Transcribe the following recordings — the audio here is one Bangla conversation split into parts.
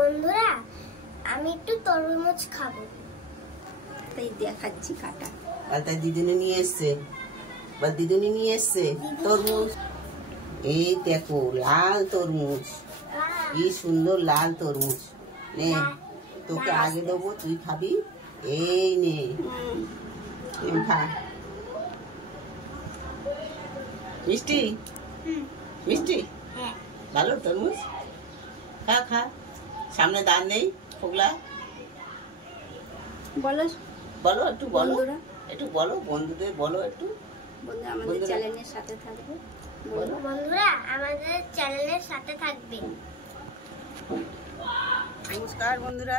বন্ধুরা আমি একটু তরমুজ খাবো, তাই দেখাচ্ছি কাটা। আর তার দিদিনি নিয়ে এসছে, বা দিদিনি নিয়ে এসছে তরমুজ। এই দেখো লাল তরমুজ, কি সুন্দর লাল তরমুজ। নে তোকে আগে দেবো, তুই খাবি। এই নে খা। মিষ্টি মিষ্টি ভালো তরমুজ, খা খা। সামনে দাঁত নেই ফোগলা। বলো বলো একটু, বলো বন্ধুরা, একটু বলো বন্ধুদের, বলো একটু। বন্ধুরা আমাদের চ্যানেলের সাথে থাকবে। বন্ধুরা আমাদের চ্যানেলের সাথে থাকবেন। নমস্কার বন্ধুরা,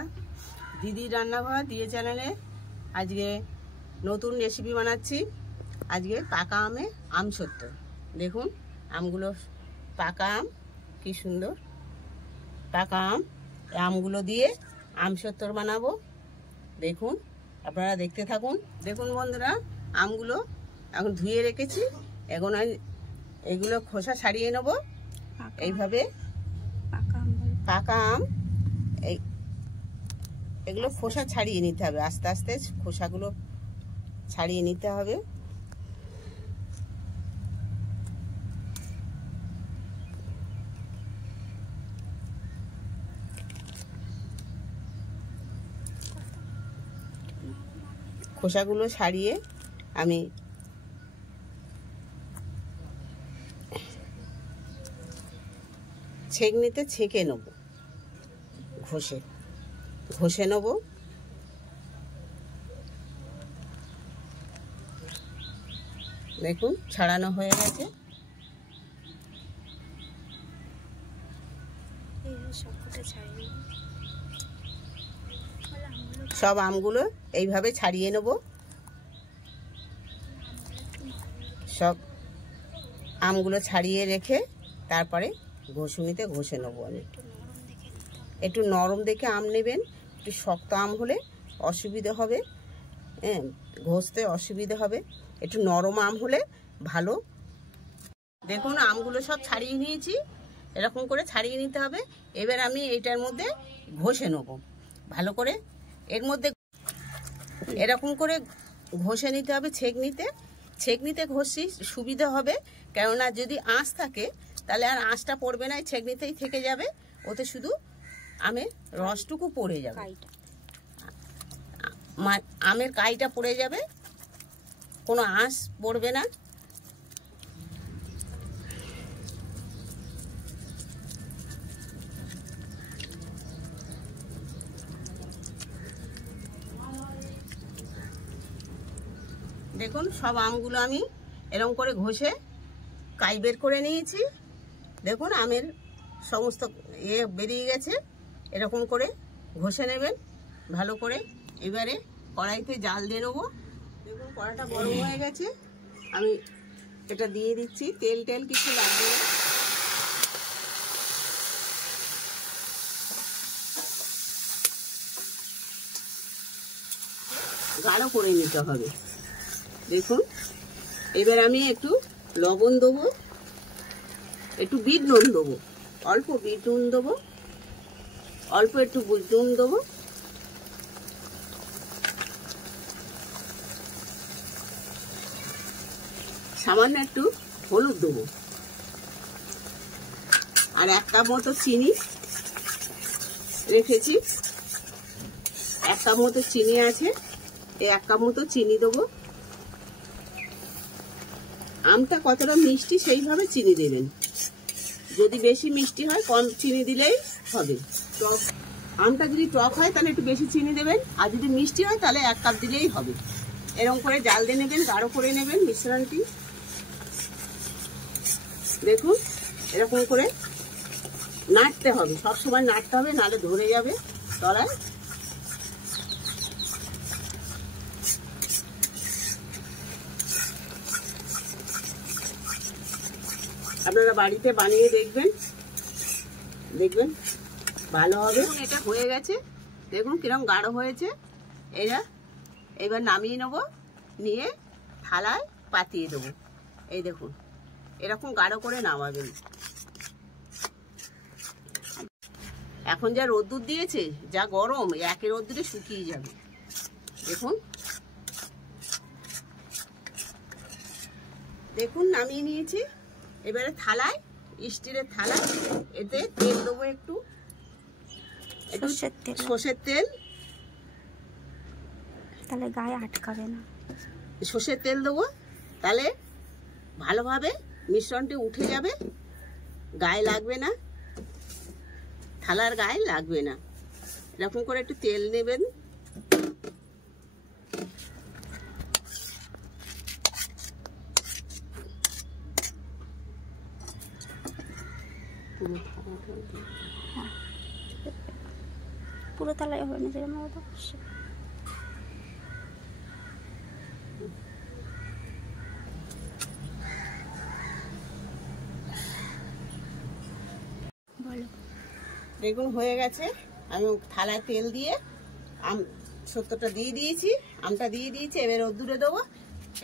দিদি রান্নাঘর দিয়ে চ্যানেলে আজকে নতুন রেসিপি বানাচ্ছি। আজকে পাকা আমে আমসত্ত্ব। দেখুন আমগুলো পাকা আম, কি সুন্দর পাকা আম। আমগুলো দিয়ে আমসত্ত্ব বানাবো। দেখুন আপনারা দেখতে থাকুন। দেখুন বন্ধুরা, আমগুলো এখন ধুয়ে রেখেছি। এখন এগুলো খোসা ছাড়িয়ে নেব। এইভাবে পাকা আম এগুলো খোসা ছাড়িয়ে নিতে হবে, আস্তে আস্তে খোসাগুলো ছাড়িয়ে নিতে হবে। খোসাগুলো ছাড়িয়ে আমি ছেঁকনিতে ছেঁকে নেব, ঘষে নেব। দেখুন ছাড়ানো হয়ে গেছে। সব আমগুলো এইভাবে ছাড়িয়ে নেব। সব আমগুলো ছাড়িয়ে রেখে তারপরে ঘষুনিতে ঘষে নেব। আমি একটু নরম দেখে আম নেবেন, একটু শক্ত আম হলে অসুবিধে হবে, হ্যাঁ ঘষতে অসুবিধে হবে। একটু নরম আম হলে ভালো। দেখুন আমগুলো সব ছাড়িয়ে নিয়েছি, এরকম করে ছাড়িয়ে নিতে হবে। এবার আমি এইটার মধ্যে ঘষে নেব ভালো করে। এর মধ্যে এরকম করে ঘষে নিতে হবে। ছেঁকনিতে ঘষি সুবিধা হবে, কেননা যদি আঁশ থাকে তাহলে আর আঁশটা পড়বে না, ছেঁকনিতেই থেকে যাবে। ওতে শুধু আমের রসটুকু পড়ে যাবে, আমের কাইটা পড়ে যাবে, কোনো আঁশ পড়বে না। দেখুন সব আমগুলো আমি এরকম করে ঘষে কাই বের করে নিয়েছি। দেখুন আমের সমস্ত বেরিয়ে গেছে। এরকম করে ঘষে নেবেন ভালো করে। এবারে কড়াইতে জাল দিয়ে নেবো। দেখুন কড়াইটা গরম হয়ে গেছে, আমি এটা দিয়ে দিচ্ছি। তেল কিছু লাগবে না। গাঢ় করে নিতে হবে। দেখুন এবার আমি একটু লবণ দেবো, একটু বিট নুন দেবো, অল্প বিট নুন দেবো, অল্প একটু বিট নুন দেবো। সামান্য একটু হলুদ দেবো, আর 1 কাপ মতো চিনি রেখেছি। 1 কাপ মতো চিনি আছে, এই 1 কাপ মতো চিনি দেবো। আমটা কতটা মিষ্টি সেইভাবে চিনি দেবেন। যদি বেশি মিষ্টি হয় কম চিনি দিলেই হবে। টক আমটা যদি টক হয় তাহলে একটু বেশি চিনি দেবেন, আর যদি মিষ্টি হয় তাহলে 1 কাপ দিলেই হবে। এরকম করে জাল দিয়ে নেবেন, গাঢ় করে নেবেন মিশ্রণটি। দেখুন এরকম করে নাড়তে হবে, সবসময় নাড়তে হবে, নাহলে ধরে যাবে তলায়। আপনারা বাড়িতে বানিয়ে দেখবেন ভালো হবে। এটা হয়ে গেছে, দেখুন কিরকম গাঢ় হয়েছে। এবার নামিয়ে নেব, নিয়ে থালায় পাতিয়ে দেবো। এই দেখুন এরকম গাঢ় করে নামাবেন। এখন যা রোদ্দুর দিয়েছে, যা গরম, একের রোদ্দুরে শুকিয়ে যাবে। দেখুন দেখুন নামিয়ে নিয়েছি। এবারে থালায়, স্টিলের থালায় এতে তেল দেবো, একটু সর্ষের তেল, তাহলে গায়ে আটকাবে না। সর্ষের তেল দেবো, তাহলে ভালোভাবে মিশ্রণটি উঠে যাবে, গায়ে লাগবে না, থালার গায়ে লাগবে না। এরকম করে একটু তেল নেবেন। পুরো থালায় হবে না, যেরকম হবে বলো। বেগুন হয়ে গেছে, আমি থালায় তেল দিয়ে আম সত্যটা দিয়ে দিয়েছি, আমটা দিয়ে দিয়েছি। এবার রোদ্দুরে দেবো।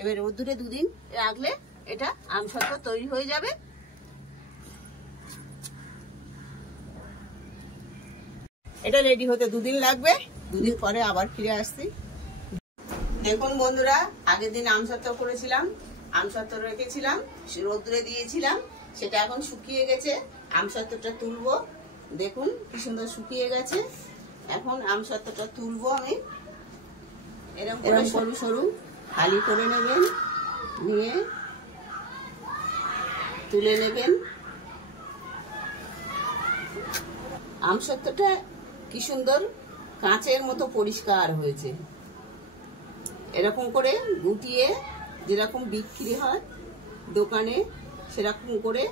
এবার রোদ্দুরে দুদিন রাখলে এটা আম সত্ত্ব তৈরি হয়ে যাবে। এটা রেডি হতে দুদিন লাগবে, দুদিন পরে আবার ফিরে আসছি। দেখুন বন্ধুরা, আগের দিন আম সত্ত্ব করেছিলাম, আম সত্ত্ব রেখেছিলাম, রোদ্দুরে দিয়েছিলাম, সেটা এখন শুকিয়ে গেছে। আম সত্ত্বটা তুলবো। দেখুন কি সুন্দর শুকিয়ে গেছে। এখন আম সত্ত্বটা তুলবো আমি। এরকম করে সরু সরু ফালি করে নেবেন, নিয়ে তুলে নেবেন। আম সত্ত্বটা কি সুন্দর কাঁচের মতো পরিষ্কার হয়েছে। এরকম করে গুটিয়ে যেরকম বিক্রি হয় দোকানে, সেরকম করে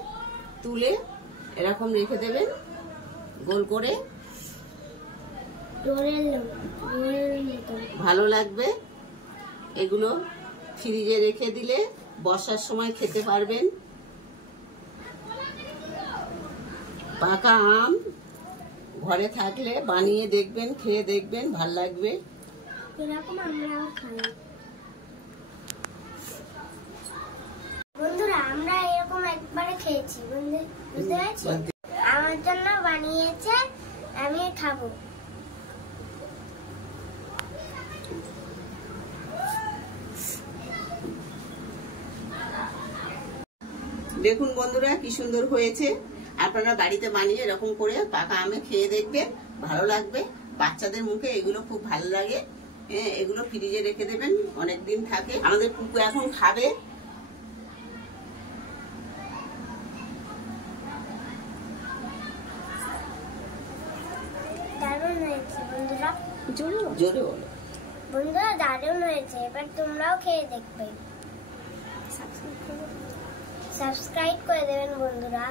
তুলে এরকম রেখে দেবেন গোল করে। ভালো লাগবে এগুলো। ফ্রিজে রেখে দিলে বর্ষার সময় খেতে পারবেন। পাকা আম ঘরে থাকলে বানিয়ে দেখবেন, খেয়ে দেখবেন, ভাল লাগবে। এরকম আমরাও খাই বন্ধুরা, আমরা এরকম একবারে খেয়েছি, বুঝতে পারছি। আমার জন্য বানিয়েছে, আমি খাবো। দেখুন বন্ধুরা কি সুন্দর হয়েছে। আপনারা বাড়িতে বানিয়ে এরকম করে পাকা আমে খেয়ে দেখবেন, ভালো লাগবে। বাচ্চাদের মুখে এগুলো খুব ভালো লাগে। এগুলো ফ্রিজে রেখে দেবেন, অনেক দিন থাকে। আমাদের পুকু এখন খাবে। দারুণ হয়েছে বন্ধুরা, জোরে বলো বন্ধুরা, দারুণ হয়েছে। এবার তোমরাও খেয়ে দেখবে, সাবস্ক্রাইব করে দেবেন বন্ধুরা।